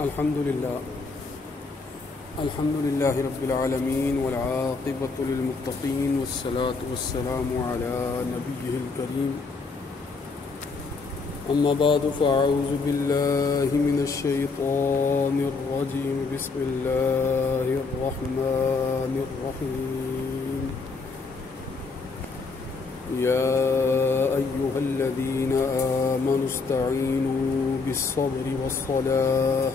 الحمد لله رب العالمين والعاقبة للمتقين والصلاة والسلام على نبيه الكريم أما بعد فأعوذ بالله من الشيطان الرجيم بسم الله الرحمن الرحيم يا أيها الذين آمنوا استعينوا بالصبر والصلاة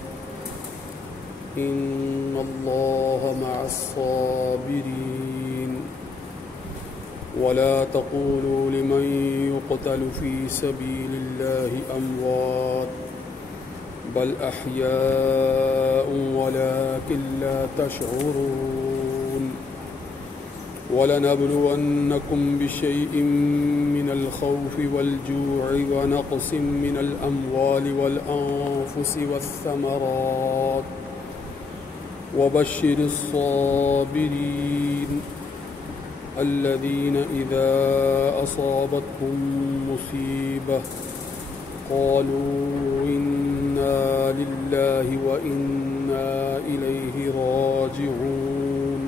إن الله مع الصابرين ولا تقولوا لمن يقتل في سبيل الله أموات بل أحياء ولكن لا تشعرون ولنبلونكم بشيء من الخوف والجوع ونقص من الأموال والأنفس والثمرات وبشر الصابرين الذين إذا أصابتهم مصيبة قالوا إنا لله وإنا إليه راجعون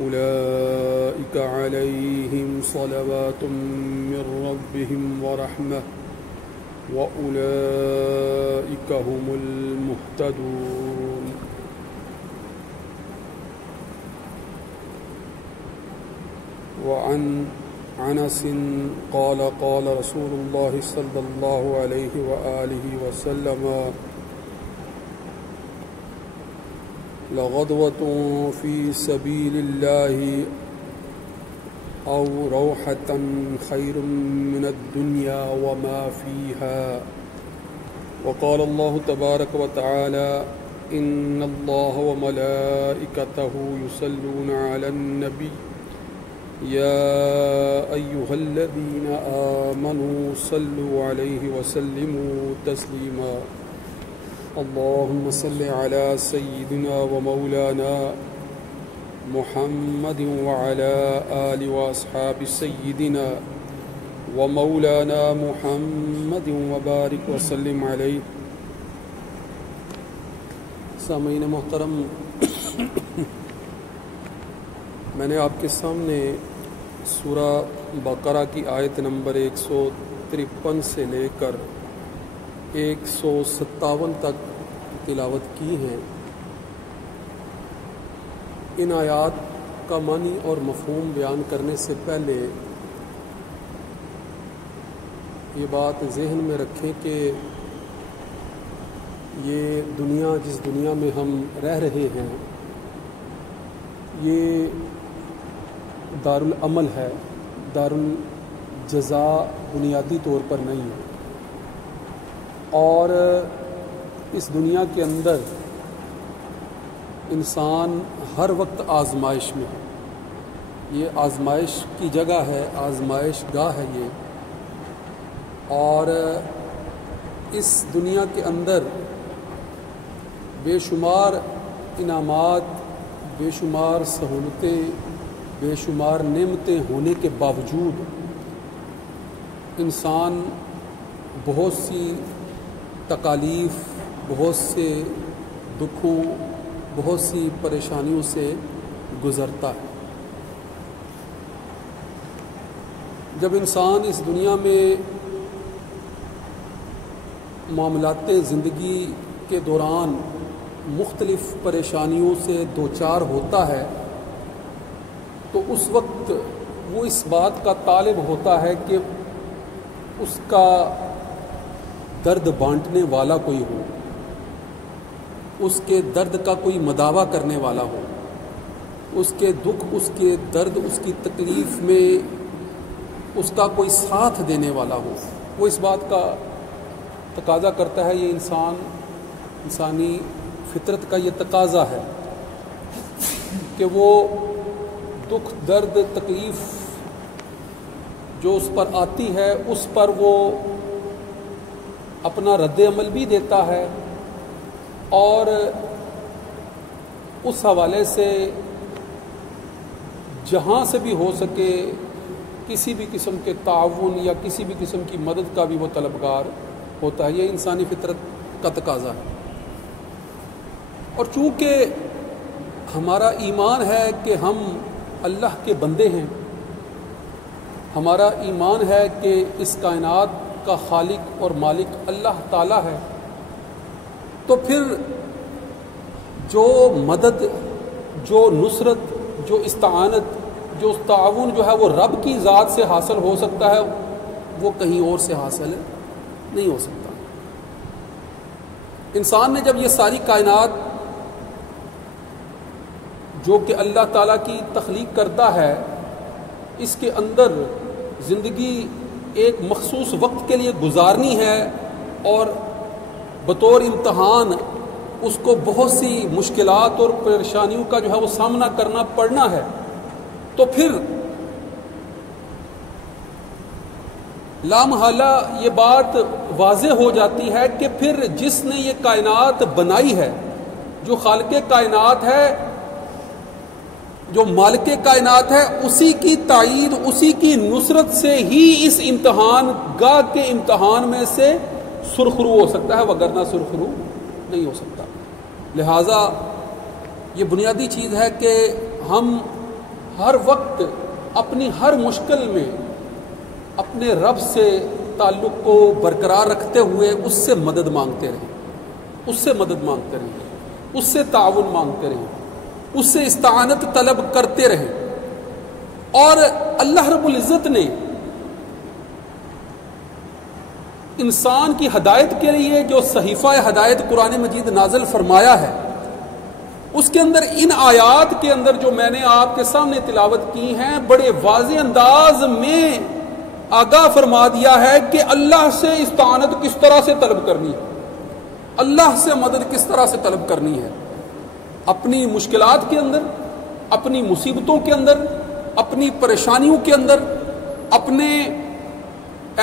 أولئك عليهم صلوات من ربهم ورحمة وأولئك هم المهتدون وعن أنس قال قال رسول الله صلى الله عليه وآله وسلم لغدوة في سبيل الله أو روحة خير من الدنيا وما فيها وقال الله تبارك وتعالى إن الله وملائكته يصلون على النبي يا أيها الذين آمنوا صلوا عليه وسلموا تسليما اللهم صل على سيدنا ومولانا محمد وعلى آل وأصحاب سيدنا ومولانا محمد وبارك وسلم عليه. سامعین محترم، میں نے آپ کے سامنے سورہ بقرہ کی آیت نمبر 153 سے لے کر 157 تک تلاوت کی ہے. ان آیات کا معنی اور مفہوم بیان کرنے سے پہلے یہ بات ذہن میں رکھیں کہ یہ دنیا، جس دنیا میں ہم رہ رہے ہیں، یہ دارالعمل ہے، دارالجزا بنیادی طور پر نہیں ہے. اور اس دنیا کے اندر انسان ہر وقت آزمائش میں ہے. یہ آزمائش کی جگہ ہے، آزمائش گاہ ہے یہ. اور اس دنیا کے اندر بے شمار انعامات، بے شمار سہولتیں، بے شمار نعمتیں ہونے کے باوجود انسان بہت سی تکالیف، بہت سے دکھوں، بہت سی پریشانیوں سے گزرتا ہے. جب انسان اس دنیا میں معاملات زندگی کے دوران مختلف پریشانیوں سے دوچار ہوتا ہے تو اس وقت وہ اس بات کا طالب ہوتا ہے کہ اس کا درد بانٹنے والا کوئی ہو، اس کے درد کا کوئی مداوا کرنے والا ہو، اس کے دکھ، اس کے درد، اس کی تکلیف میں اس کا کوئی ساتھ دینے والا ہو. وہ اس بات کا تقاضا کرتا ہے. یہ انسانی فطرت کا یہ تقاضا ہے کہ وہ دکھ، درد، تکلیف جو اس پر آتی ہے اس پر وہ اپنا رد عمل بھی دیتا ہے اور اس حوالے سے جہاں سے بھی ہو سکے کسی بھی قسم کے تعاون یا کسی بھی قسم کی مدد کا بھی وہ طلبگار ہوتا ہے. یہ انسانی فطرت کا تقاضا ہے. اور چونکہ ہمارا ایمان ہے کہ ہم اللہ کے بندے ہیں، ہمارا ایمان ہے کہ اس کائنات کا خالق اور مالک اللہ تعالیٰ ہے، تو پھر جو مدد، جو نصرت، جو استعانت، جو تعاون جو ہے وہ رب کی ذات سے حاصل ہو سکتا ہے، وہ کہیں اور سے حاصل نہیں ہو سکتا۔ انسان نے جب یہ ساری کائنات جو کہ اللہ تعالیٰ کی تخلیق کرتا ہے، اس کے اندر زندگی ایک مخصوص وقت کے لیے گزارنی ہے اور بطور امتحان اس کو بہت سی مشکلات اور پریشانیوں کا جو ہے وہ سامنا کرنا پڑنا ہے، تو پھر لامحالہ یہ بات واضح ہو جاتی ہے کہ پھر جس نے یہ کائنات بنائی ہے، جو خالق کائنات ہے، جو مالک کائنات ہے، اسی کی تائید، اسی کی نصرت سے ہی اس امتحان گاہ کے امتحان میں سے سرخرو ہو سکتا ہے، وگرنہ سرخرو نہیں ہو سکتا۔ لہٰذا یہ بنیادی چیز ہے کہ ہم ہر وقت اپنی ہر مشکل میں اپنے رب سے تعلق کو برقرار رکھتے ہوئے اس سے مدد مانگتے رہیں، اس سے مدد مانگتے رہیں، اس سے تعاون مانگتے رہیں، اس سے استعانت طلب کرتے رہیں۔ اور اللہ رب العزت نے انسان کی ہدایت کے لیے جو صحیفہ ہدایت قرآن مجید نازل فرمایا ہے، اس کے اندر ان آیات کے اندر جو میں نے آپ کے سامنے تلاوت کی ہیں، بڑے واضح انداز میں آگاہ فرما دیا ہے کہ اللہ سے استعانت کس طرح سے طلب کرنی ہے، اللہ سے مدد کس طرح سے طلب کرنی ہے، اپنی مشکلات کے اندر، اپنی مصیبتوں کے اندر، اپنی پریشانیوں کے اندر، اپنے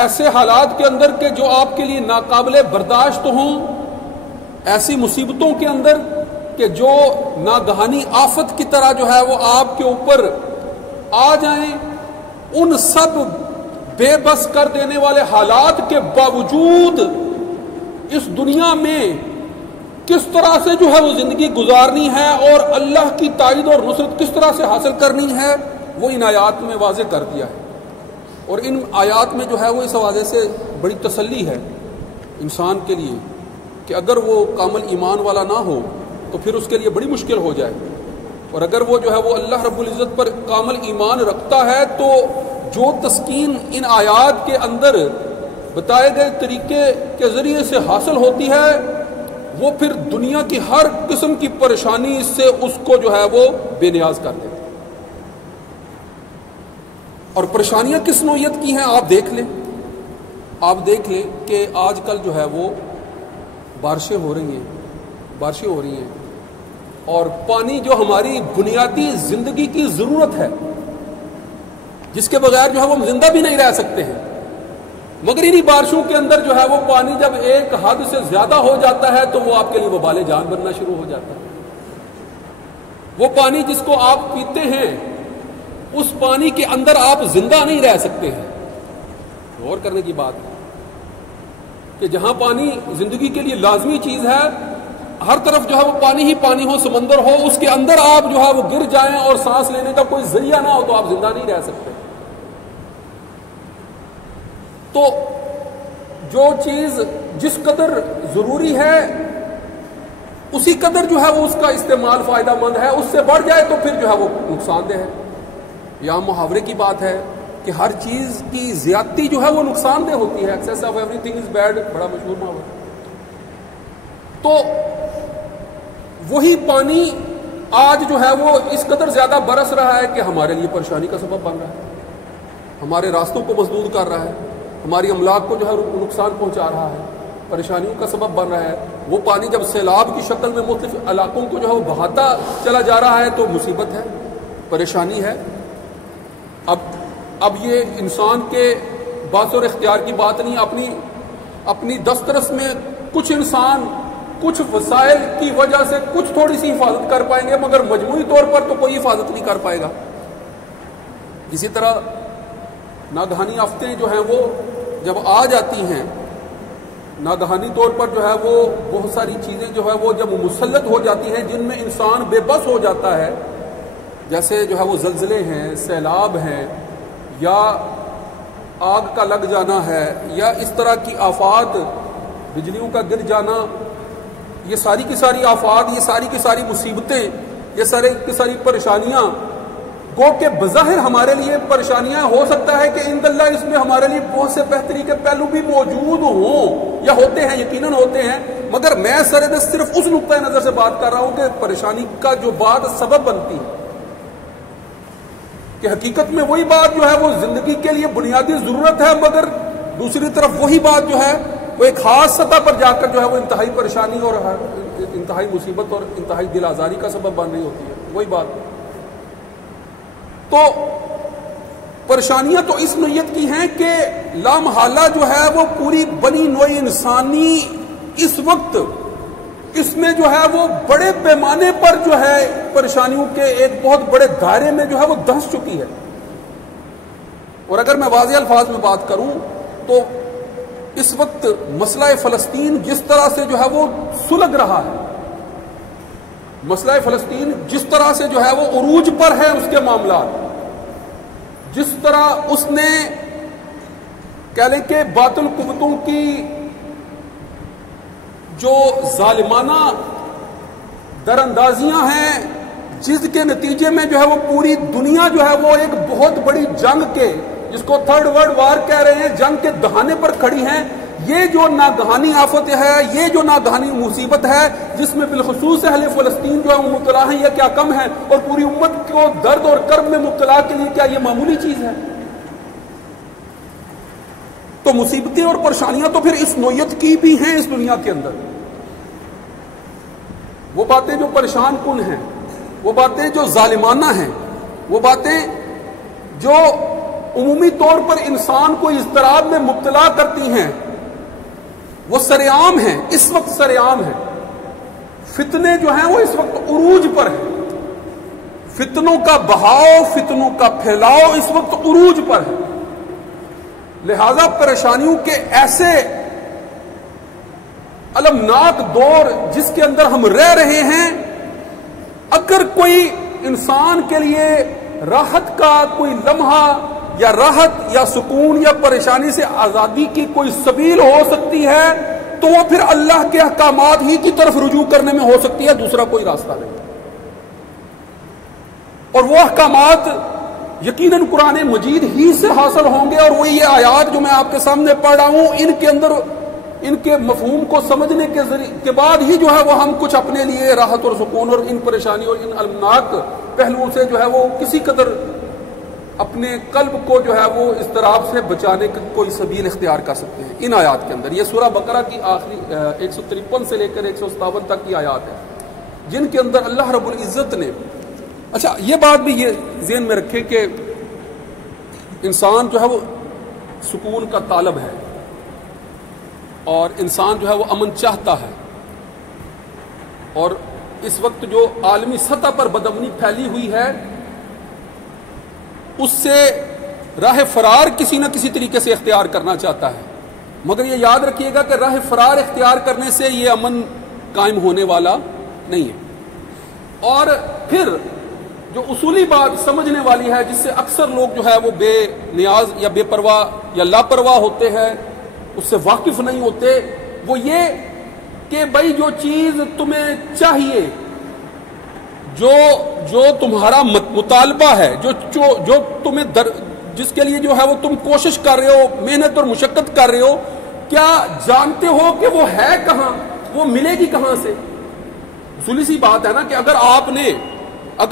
ایسے حالات کے اندر کہ جو آپ کے لیے ناقابل برداشت ہوں، ایسی مصیبتوں کے اندر کہ جو ناگہانی آفت کی طرح جو ہے وہ آپ کے اوپر آ جائیں، ان سب بے بس کر دینے والے حالات کے باوجود اس دنیا میں کس طرح سے جو ہے وہ زندگی گزارنی ہے اور اللہ کی تائید اور نصرت کس طرح سے حاصل کرنی ہے، وہ ان آیات میں واضح کر دیا ہے۔ اور ان آیات میں جو ہے وہ اس حوالے سے بڑی تسلی ہے انسان کے لیے کہ اگر وہ کامل ایمان والا نہ ہو تو پھر اس کے لیے بڑی مشکل ہو جائے، اور اگر وہ جو ہے وہ اللہ رب العزت پر کامل ایمان رکھتا ہے تو جو تسکین ان آیات کے اندر بتائے گئے طریقے کے ذریعے سے حاصل ہوتی ہے، وہ پھر دنیا کی ہر قسم کی پریشانی سے اس کو جو ہے وہ بے نیاز کر دیتی ہے۔ اور پریشانیاں کس نوعیت کی ہیں آپ دیکھ لیں کہ آج کل جو ہے وہ بارشیں ہو رہی ہیں اور پانی جو ہماری بنیادی زندگی کی ضرورت ہے، جس کے بغیر جو ہے وہ ہم زندہ بھی نہیں رہ سکتے ہیں، مگر انہی بارشوں کے اندر جو ہے وہ پانی جب ایک حد سے زیادہ ہو جاتا ہے تو وہ آپ کے لیے وبال جان بننا شروع ہو جاتا ہے۔ وہ پانی جس کو آپ پیتے ہیں، اس پانی کے اندر آپ زندہ نہیں رہ سکتے ہیں۔ غور کرنے کی بات ہے کہ جہاں پانی زندگی کے لیے لازمی چیز ہے، ہر طرف جو ہے وہ پانی ہی پانی ہو، سمندر ہو، اس کے اندر آپ جو ہے وہ گر جائیں اور سانس لینے کا کوئی ذریعہ نہ ہو تو آپ زندہ نہیں رہ سکتے۔ تو جو چیز جس قدر ضروری ہے اسی قدر جو ہے وہ اس کا استعمال فائدہ مند ہے، اس سے بڑھ جائے تو پھر جو ہے وہ نقصان دہ ہے۔ یہاں محاورے کی بات ہے کہ ہر چیز کی زیادتی جو ہے وہ نقصان دہ ہوتی ہے، access of every thing is bad, بڑا مشہور محاورہ۔ تو وہی پانی آج جو ہے وہ اس قدر زیادہ برس رہا ہے کہ ہمارے لیے پریشانی کا سبب بن رہا ہے، ہمارے راستوں کو مسدود کر رہا ہے، ہماری املاک کو جو ہے نقصان پہنچا رہا ہے، پریشانیوں کا سبب بن رہا ہے۔ وہ پانی جب سیلاب کی شکل میں مختلف علاقوں کو جو ہے وہ بہاتا چلا جا رہا ہے تو مصیبت ہے، پریشانی ہے۔ اب یہ انسان کے باس اور اختیار کی بات نہیں، اپنی دسترس میں کچھ انسان کچھ وسائل کی وجہ سے کچھ تھوڑی سی حفاظت کر پائیں گے، مگر مجموعی طور پر تو کوئی حفاظت نہیں کر پائے گا۔ اسی طرح ناگہانی آفتیں جو ہیں وہ جب آ جاتی ہیں ناگہانی طور پر جو ہے وہ بہت ساری چیزیں جو ہے وہ جب مسلط ہو جاتی ہیں جن میں انسان بے بس ہو جاتا ہے، جیسے جو ہے وہ زلزلے ہیں، سیلاب ہیں، یا آگ کا لگ جانا ہے، یا اس طرح کی آفات، بجلیوں کا گر جانا، یہ ساری کی ساری آفات، یہ ساری کی ساری مصیبتیں، یہ ساری کی ساری پریشانیاں، گو کہ بظاہر ہمارے لیے پریشانیاں، ہو سکتا ہے کہ عند اللہ اس میں ہمارے لیے بہت سے بہتری کے پہلو بھی موجود ہوں یا ہوتے ہیں، یقیناً ہوتے ہیں، مگر میں سرد صرف اس نقطۂ نظر سے بات کر رہا ہوں کہ پریشانی کا جو بات سبب بنتی ہے، کہ حقیقت میں وہی بات جو ہے وہ زندگی کے لیے بنیادی ضرورت ہے، مگر دوسری طرف وہی بات جو ہے وہ ایک خاص سطح پر جا کر جو ہے وہ انتہائی پریشانی اور انتہائی مصیبت اور انتہائی دل آزاری کا سبب بن رہی ہوتی ہے، وہی بات۔ تو پریشانیاں تو اس نوعیت کی ہیں کہ لامحالہ جو ہے وہ پوری بنی نوع انسانی اس وقت اس میں جو ہے وہ بڑے پیمانے پر جو ہے پریشانیوں کے ایک بہت بڑے دائرے میں جو ہے وہ دھنس چکی ہے۔ اور اگر میں واضح الفاظ میں بات کروں تو اس وقت مسئلہ فلسطین جس طرح سے جو ہے وہ سلگ رہا ہے، مسئلہ فلسطین جس طرح سے جو ہے وہ عروج پر ہے، اس کے معاملات جس طرح اس نے کہہ لیں کہ باطل قوتوں کی جو ظالمانہ در اندازیاں ہیں، جس کے نتیجے میں جو ہے وہ پوری دنیا جو ہے وہ ایک بہت بڑی جنگ کے، جس کو تھرڈ ورلڈ وار کہہ رہے ہیں، جنگ کے دہانے پر کھڑی ہیں۔ یہ جو ناگہانی آفت ہے، یہ جو ناگہانی مصیبت ہے جس میں بالخصوص اہل فلسطین جو ہے وہ مبتلا ہیں، یہ کیا کم ہے؟ اور پوری امت کو درد اور کرب میں مبتلا کے لیے کیا یہ معمولی چیز ہے؟ تو مصیبتیں اور پریشانیاں تو پھر اس نوعیت کی بھی ہیں اس دنیا کے اندر۔ وہ باتیں جو پریشان کن ہیں، وہ باتیں جو ظالمانہ ہیں، وہ باتیں جو عمومی طور پر انسان کو اضطراب میں مبتلا کرتی ہیں، وہ سرعام ہیں، اس وقت سرعام ہیں۔ فتنے جو ہیں وہ اس وقت عروج پر ہیں، فتنوں کا بہاؤ، فتنوں کا پھیلاؤ اس وقت عروج پر ہے۔ لہذا پریشانیوں کے ایسے المناک دور جس کے اندر ہم رہ رہے ہیں، اگر کوئی انسان کے لیے راحت کا کوئی لمحہ یا راحت یا سکون یا پریشانی سے آزادی کی کوئی سبیل ہو سکتی ہے تو وہ پھر اللہ کے احکامات ہی کی طرف رجوع کرنے میں ہو سکتی ہے، دوسرا کوئی راستہ نہیں۔ اور وہ احکامات یقیناً قرآن مجید ہی سے حاصل ہوں گے، اور وہ یہ آیات جو میں آپ کے سامنے پڑھ رہا ہوں، ان کے اندر ان کے مفہوم کو سمجھنے کے بعد ہی جو ہے وہ ہم کچھ اپنے لیے راحت اور سکون اور ان پریشانی اور ان المناک پہلوؤں سے جو ہے وہ کسی قدر اپنے قلب کو جو ہے وہ اضطراب سے بچانے کی کوئی سبیل اختیار کر سکتے ہیں ان آیات کے اندر۔ یہ سورہ بقرہ کی آخری 153 سے لے کر 157 تک کی آیات ہے، جن کے اندر اللہ رب العزت نے، اچھا یہ بات بھی یہ ذہن میں رکھے کہ انسان جو ہے وہ سکون کا طالب ہے، اور انسان جو ہے وہ امن چاہتا ہے، اور اس وقت جو عالمی سطح پر بدامنی پھیلی ہوئی ہے اس سے راہ فرار کسی نہ کسی طریقے سے اختیار کرنا چاہتا ہے، مگر یہ یاد رکھیے گا کہ راہ فرار اختیار کرنے سے یہ امن قائم ہونے والا نہیں ہے۔ اور پھر جو اصولی بات سمجھنے والی ہے، جس سے اکثر لوگ جو ہے وہ بے نیاز یا بے پرواہ یا لاپرواہ ہوتے ہیں، اس سے واقف نہیں ہوتے، وہ یہ کہ بھائی جو چیز تمہیں چاہیے، جو تمہارا مطالبہ ہے، جو تمہیں جس کے لیے جو ہے وہ تم کوشش کر رہے ہو، محنت اور مشقت کر رہے ہو، کیا جانتے ہو کہ وہ ہے کہاں، وہ ملے گی کہاں سے؟ اصولی سی بات ہے نا کہ اگر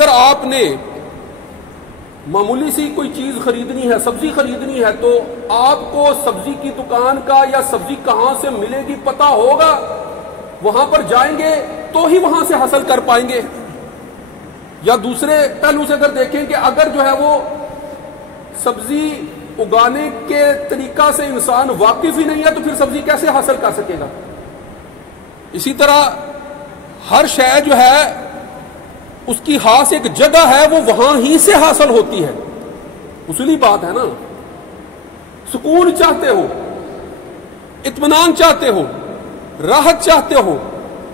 آپ نے معمولی سی کوئی چیز خریدنی ہے، سبزی خریدنی ہے، تو آپ کو سبزی کی دکان کا یا سبزی کہاں سے ملے گی پتہ ہوگا، وہاں پر جائیں گے تو ہی وہاں سے حاصل کر پائیں گے۔ یا دوسرے پہلو سے اگر دیکھیں کہ اگر جو ہے وہ سبزی اگانے کے طریقہ سے انسان واقف ہی نہیں ہے تو پھر سبزی کیسے حاصل کر سکے گا؟ اسی طرح ہر شے جو ہے اس کی خاص ایک جگہ ہے، وہ وہاں ہی سے حاصل ہوتی ہے، اصولی بات ہے نا۔ سکون چاہتے ہو اطمینان چاہتے ہو، راحت چاہتے ہو،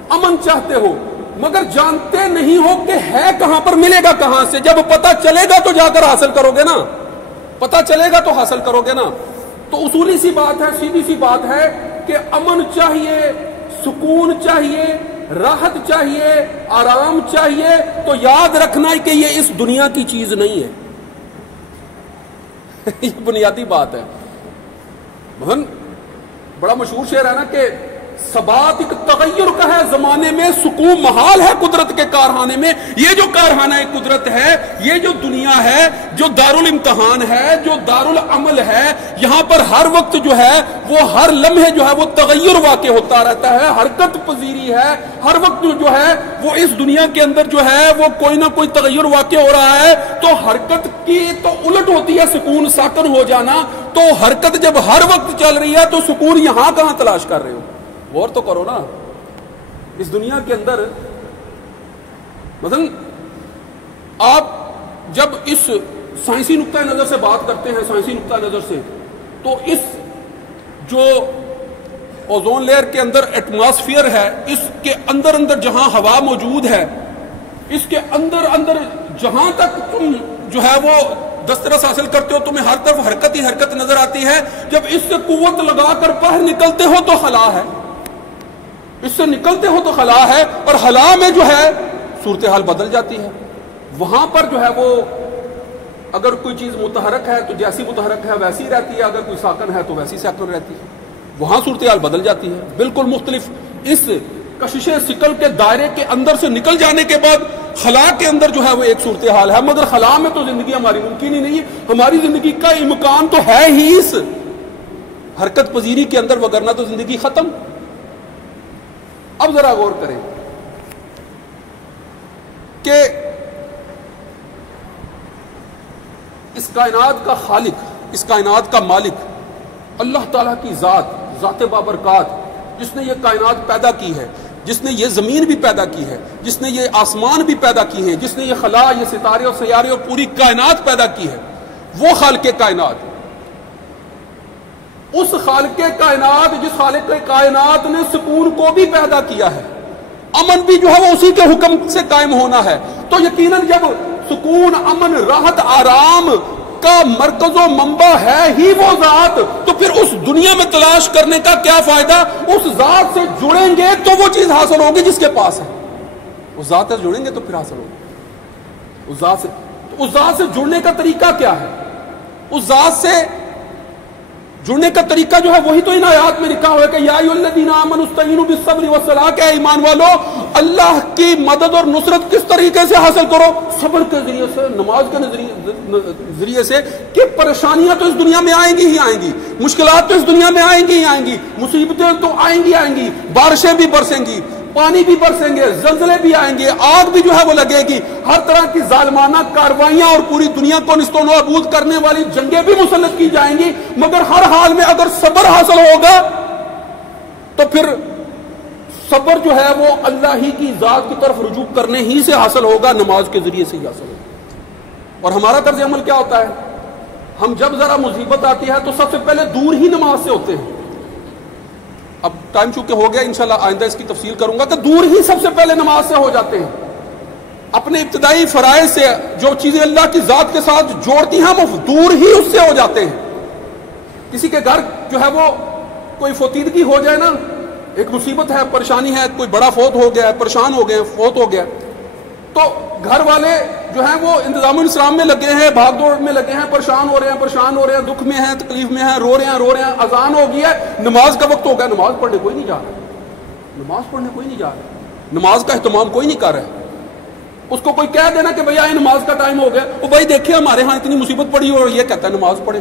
امن چاہتے ہو، مگر جانتے نہیں ہو کہ ہے کہاں پر، ملے گا کہاں سے؟ جب پتہ چلے گا تو جا کر حاصل کرو گے نا، پتہ چلے گا تو حاصل کرو گے نا۔ تو اصولی سی بات ہے، سیدھی سی بات ہے کہ امن چاہیے، سکون چاہیے، راحت چاہیے، آرام چاہیے، تو یاد رکھنا کہ یہ اس دنیا کی چیز نہیں ہے۔ یہ بنیادی بات ہے۔ بڑا مشہور شعر ہے نا کہ ثبات ایک تغیر کا ہے زمانے میں، سکون محال ہے قدرت کے کارخانے میں۔ یہ جو کارخانہ قدرت ہے، یہ جو دنیا ہے، جو دارالامتحان ہے، جو دارالعمل ہے، یہاں پر ہر وقت جو ہے وہ ہر لمحے جو ہے وہ تغیر واقع ہوتا رہتا ہے، حرکت پذیری ہے، ہر وقت جو ہے وہ اس دنیا کے اندر جو ہے وہ کوئی نہ کوئی تغیر واقع ہو رہا ہے۔ تو حرکت کی تو الٹ ہوتی ہے سکون، ساکن ہو جانا۔ تو حرکت جب ہر وقت چل رہی ہے تو سکون یہاں کہاں تلاش کر رہے ہو؟ غور تو کرو نا۔ اس دنیا کے اندر مثلا آپ جب اس سائنسی نقطہ نظر سے بات کرتے ہیں، سائنسی نقطہ نظر سے، تو اس جو اوزون لیئر کے اندر ایٹماسفیئر ہے، اس کے اندر اندر جہاں ہوا موجود ہے، اس کے اندر اندر جہاں تک تم جو ہے وہ دسترس حاصل کرتے ہو، تمہیں ہر طرف حرکت ہی حرکت نظر آتی ہے۔ جب اس سے قوت لگا کر باہر نکلتے ہو تو خلا ہے، اس سے نکلتے ہو تو خلا ہے، اور خلا میں جو ہے صورتحال بدل جاتی ہے۔ وہاں پر جو ہے وہ اگر کوئی چیز متحرک ہے تو جیسی متحرک ہے ویسی رہتی ہے، اگر کوئی ساکن ہے تو ویسی ساکن رہتی ہے، وہاں صورتحال بدل جاتی ہے، بالکل مختلف۔ اس کشش ثقل کے دائرے کے اندر سے نکل جانے کے بعد خلا کے اندر جو ہے وہ ایک صورتحال ہے، مگر خلا میں تو زندگی ہماری ممکن ہی نہیں ہے۔ ہماری زندگی کا امکان تو ہے ہی اس حرکت پذیری کے اندر، وگرنہ تو زندگی ختم۔ اب ذرا غور کریں کہ اس کائنات کا خالق، اس کائنات کا مالک اللہ تعالیٰ کی ذات بابرکات، جس نے یہ کائنات پیدا کی ہے، جس نے یہ زمین بھی پیدا کی ہے، جس نے یہ آسمان بھی پیدا کی ہے، جس نے یہ خلا، یہ ستارے اور سیارے اور پوری کائنات پیدا کی ہے، وہ خالق کائنات، اس خالق کائنات، جس خالق کائنات نے سکون کو بھی پیدا کیا ہے، امن بھی جو ہے وہ اسی کے حکم سے قائم ہونا ہے۔ تو یقیناً جب سکون، امن، راحت، آرام کا مرکز و منبع ہے ہی وہ ذات، تو پھر اس دنیا میں تلاش کرنے کا کیا فائدہ؟ اس ذات سے جڑیں گے تو وہ چیز حاصل ہوگی جس کے پاس ہے، اس ذات سے جڑیں گے تو پھر حاصل ہوگی اس ذات سے۔ تو اس ذات سے جڑنے کا طریقہ کیا ہے؟ اس ذات سے جڑنے کا طریقہ جو ہے وہی تو ان آیات میں لکھا ہوا ہے کہ یا ایھا الذین آمنوا استعینوا بالصبر والصلاۃ، کہ ایمان والو اللہ کی مدد اور نصرت کس طریقے سے حاصل کرو؟ صبر کے ذریعے سے، نماز کے ذریعے سے، کہ پریشانیاں تو اس دنیا میں آئیں گی ہی آئیں گی، مشکلات تو اس دنیا میں آئیں گی ہی آئیں گی، مصیبتیں تو آئیں گی، بارشیں بھی برسیں گی، پانی بھی برسیں گے، زلزلے بھی آئیں گے، آگ بھی جو ہے وہ لگے گی، ہر طرح کی ظالمانہ کاروائیاں اور پوری دنیا کو نیست و نابود کرنے والی جنگیں بھی مسلط کی جائیں گی، مگر ہر حال میں اگر صبر حاصل ہوگا تو پھر صبر جو ہے وہ اللہ ہی کی ذات کی طرف رجوع کرنے ہی سے حاصل ہوگا، نماز کے ذریعے سے ہی حاصل ہوگا۔ اور ہمارا طرز عمل کیا ہوتا ہے؟ ہم جب ذرا مصیبت آتی ہے تو سب سے پہلے دور ہی نماز سے ہوتے ہیں۔ اب ٹائم چونکہ ہو گیا، انشاءاللہ آئندہ اس کی تفصیل کروں گا کہ دور ہی سب سے پہلے نماز سے ہو جاتے ہیں۔ اپنے ابتدائی فرائض سے جو چیزیں اللہ کی ذات کے ساتھ جوڑتی ہیں وہ دور ہی اس سے ہو جاتے ہیں۔ کسی کے گھر جو ہے وہ کوئی فوتیدگی ہو جائے نا، ایک مصیبت ہے، پریشانی ہے، کوئی بڑا فوت ہو گیا ہے، پریشان ہو گئے، فوت ہو گیا، تو گھر والے جو ہیں وہ انتظام الاسلام میں لگے ہیں، بھاگ دوڑ میں لگے ہیں، پریشان ہو رہے ہیں، دکھ میں ہیں، تکلیف میں ہیں، رو رہے ہیں، اذان ہو گئی ہے، نماز کا وقت ہو گیا، نماز پڑھنے کوئی نہیں جا رہا، نماز کا اہتمام کوئی نہیں کر رہا ہے۔ اس کو کوئی کہہ دینا کہ بھئی نماز کا ٹائم ہو گیا، وہ بھائی دیکھیں ہمارے ہاں اتنی مصیبت پڑی اور یہ کہتا ہے نماز پڑھے،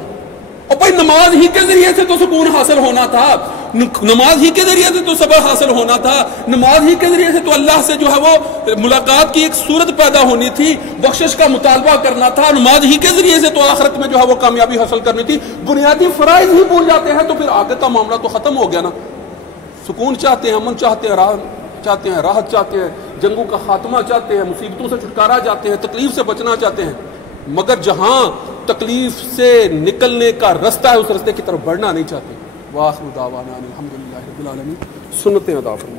اور بھائی نماز ہی کے ذریعے سے تو سکون حاصل ہونا تھا، نماز ہی کے ذریعے سے تو صبر حاصل ہونا تھا، نماز ہی کے ذریعے سے تو اللہ سے جو ہے وہ ملاقات کی ایک صورت پیدا ہونی تھی، بخشش کا مطالبہ کرنا تھا، نماز ہی کے ذریعے سے تو آخرت میں جو ہے وہ کامیابی حاصل کرنی تھی۔ بنیادی فرائض ہی بھول جاتے ہیں تو پھر آگے کا معاملہ تو ختم ہو گیا نا۔ سکون چاہتے ہیں، امن چاہتے ہیں، راحت چاہتے ہیں، جنگوں کا خاتمہ چاہتے ہیں، مصیبتوں سے چھٹکارا چاہتے ہیں، تکلیف سے بچنا چاہتے ہیں، مگر جہاں تکلیف سے نکلنے کا رستہ ہے اس رستے کی طرف بڑھنا نہیں چاہتے۔ واخر دعوانا الحمدللہ رب العالمین. سنتیں ادا فرمائیں.